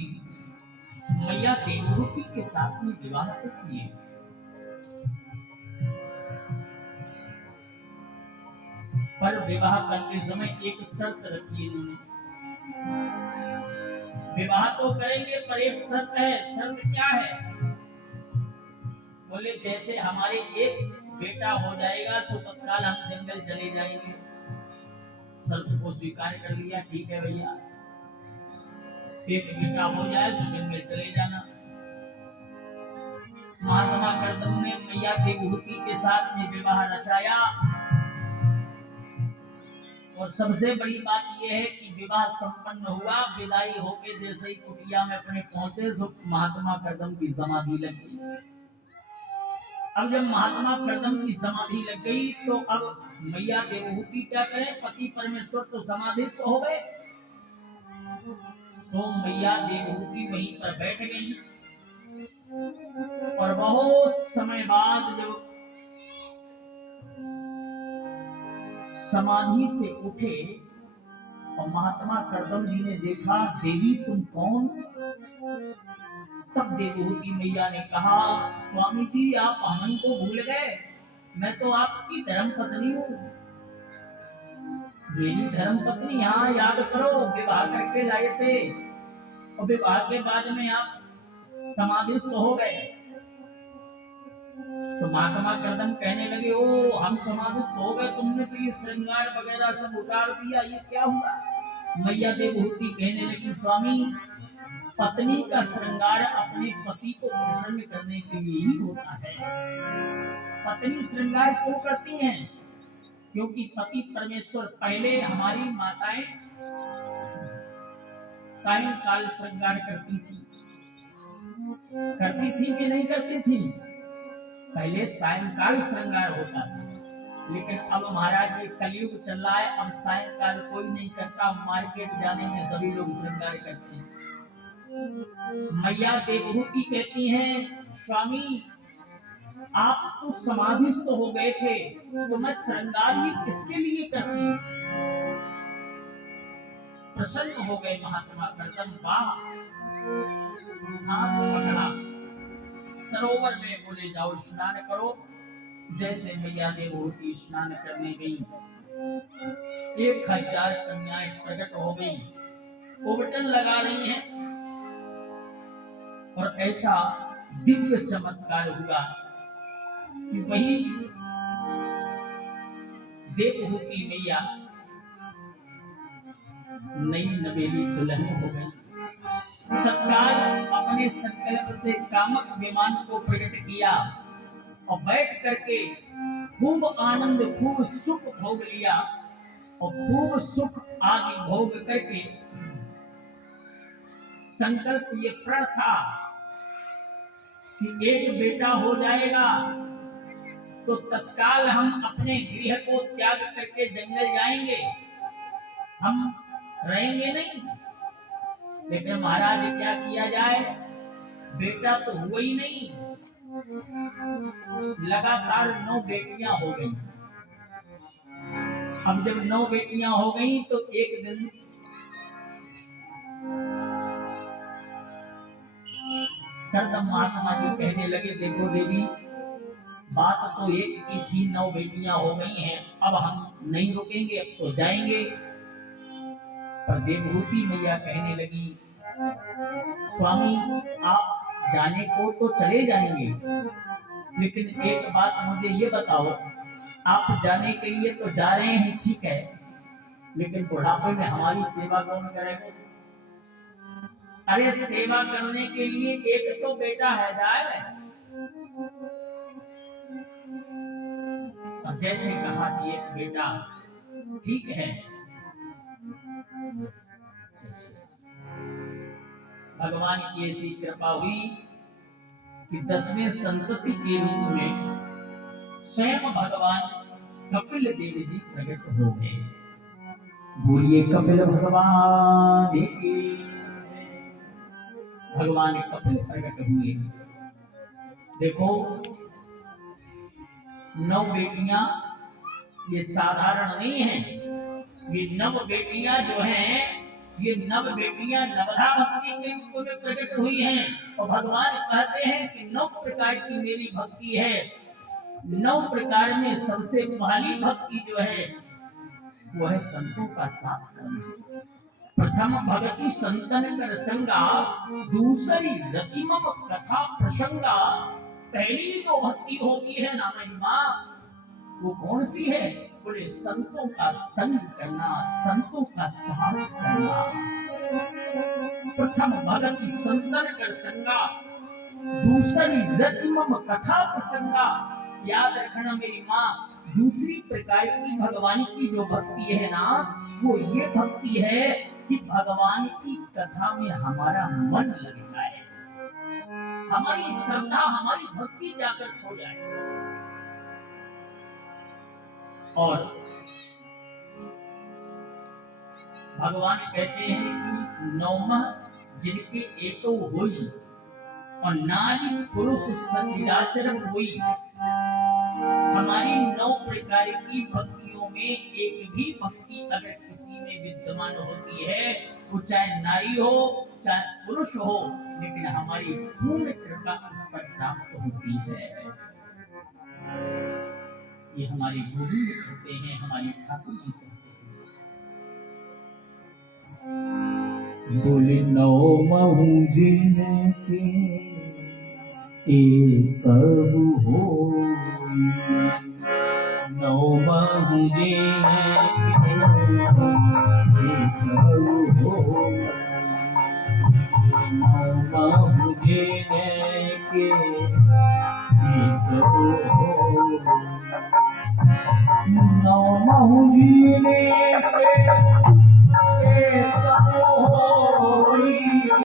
थी मैया देवहूति के साथ में विवाह तो किए, पर विवाह करते समय एक शर्त रखी इन्होंने। विवाह तो करेंगे पर एक शर्त है। शर्त क्या है? बोले जैसे हमारे एक बेटा हो जाएगा सो तत्काल हम जंगल चले जाएंगे। शर्त को स्वीकार कर लिया, ठीक है भैया, एक बेटा हो जाए सो जंगल चले जाना। महात्मा कर्दम ने मैया देवहूति के साथ में विवाह रचाया, और सबसे बड़ी बात यह है कि विवाह संपन्न हुआ, विदाई होके जैसे ही कुटिया में अपने पहुंचे सो महात्मा कर्दम की समाधि लग गई। अब जब महात्मा कर्दम की समाधि लग गई तो अब मैया देवहूति क्या करें, पति परमेश्वर तो समाधिस्थ हो गए, सो मैया देवहूति वहीं पर बैठ गई। और बहुत समय बाद जब समाधि से उठे और महात्मा कर्दम जी ने देखा, देवी तुम कौन? तब देवहूति मैया ने कहा, स्वामी जी आप हमन को भूल गए, मैं तो आपकी धर्म पत्नी हूँ। मेरी धर्म पत्नी, हाँ याद करो, विवाह करके लाए थे और विवाह के बाद में आप समाधिस्थ हो गए। तो महात्मा कर्दम कहने लगे, ओ हम समाधिस्थ हो गए, तुमने तो ये श्रृंगार वगैरह सब उतार दिया, ये क्या हुआ? मैया देवहूति कहने लगी, स्वामी पत्नी का श्रृंगार अपने पति को प्रसन्न करने के लिए ही होता है। पत्नी श्रृंगार क्यों करती हैं? क्योंकि पति परमेश्वर, पहले हमारी माताएं सायंकाल श्रृंगार करती थी कि नहीं करती थी? पहले सायंकाल श्रृंगार होता था, लेकिन अब महाराज ये कलयुग चल रहा है, अब सायंकाल कोई नहीं करता, मार्केट जाने में सभी लोग श्रृंगार करते हैं। मैया देवहूति कहती हैं, स्वामी आप तो समाधिस्थ हो गए थे, तो मैं श्रृंगार ही किसके लिए करती? प्रसन्न हो गए महात्मा कर्दम, वाह, हाथ पकड़ा, सरोवर में बोले जाओ स्नान करो। जैसे मैया देवहूति स्नान करने गई, 1000 कन्याएं प्रकट हो गई, उबटन लगा रही हैं, और ऐसा दिव्य चमत्कार हुआ कि वही देवहूति मैया नई नवेली दुल्हन हो गई। तत्काल अपने संकल्प से कामक विमान को प्रकट किया और बैठ करके खूब आनंद, खूब सुख भोग लिया, और खूब सुख आदि भोग करके संकल्प ये प्रण था कि एक बेटा हो जाएगा तो तत्काल हम अपने गृह को त्याग करके जंगल जाएंगे, हम रहेंगे नहीं। लेकिन महाराज क्या किया जाए, बेटा तो हुआ ही नहीं, लगातार 9 बेटियां हो गई। अब जब 9 बेटियां हो गई तो एक दिन कर्दम महात्मा जी कहने लगे, देखो देवी, बात तो एक की थी, 9 बेटियां हो गई हैं, अब हम नहीं रुकेंगे, अब तो जाएंगे। पर देवहूति मैया कहने लगी, स्वामी आप जाने को तो चले जाएंगे, लेकिन एक बात मुझे ये बताओ, आप जाने के लिए तो जा रहे हैं, ठीक है, लेकिन बुढ़ापे में हमारी सेवा कौन करेगा? अरे सेवा करने के लिए एक तो बेटा है जाए। और जैसे कहा कि एक बेटा, ठीक है, भगवान की ऐसी कृपा हुई कि 10वें संतति के रूप में स्वयं भगवान कपिल देव जी प्रकट हो गए। बोलिए कपिल भगवान की। भगवान कपिल प्रकट हुए। देखो 9 बेटियां ये साधारण नहीं है, ये 9 बेटियां जो हैं ये नव बेटियां नवधा भक्ति के रूप में प्रकट हुई हैं और भगवान कहते हैं कि 9 प्रकार की मेरी भक्ति है। 9 प्रकार में सबसे पहली भक्ति जो है वो है संतों का साथ करना। प्रथम भगति संतन कर संगा, दूसरी रतिमम कथा प्रसंगा। पहली जो भक्ति होती है ना महिमा, वो कौन सी है? बोले संतों का संग करना, संतों का साथ करना। प्रथम भगति संतन कर संगा, दूसरी रतिमम कथा प्रसंगा। याद रखना मेरी माँ, दूसरी प्रकार की भगवान की जो भक्ति है ना, वो ये भक्ति है कि भगवान की कथा में हमारा मन लग जाए, हमारी श्रद्धा, हमारी भक्ति जागृत हो जाए। और भगवान कहते हैं कि 9 जिनके एको होई और नारी पुरुष सचिराचर होई। हमारी 9 प्रकार की भक्तियों में एक भी भक्ति अगर किसी में विद्यमान होती है, वो चाहे नारी हो चाहे पुरुष हो, लेकिन हमारी पूर्ण कृपा उस पर प्राप्त होती है। ये हमारे गोविंद कहते हैं, हमारे ठाकुर जी कहते हैं। बोले 9 महू जिनके एक हो, 9 महू जिनके एक हो, 9 महू जिनके एक हो। 9 महू जिनके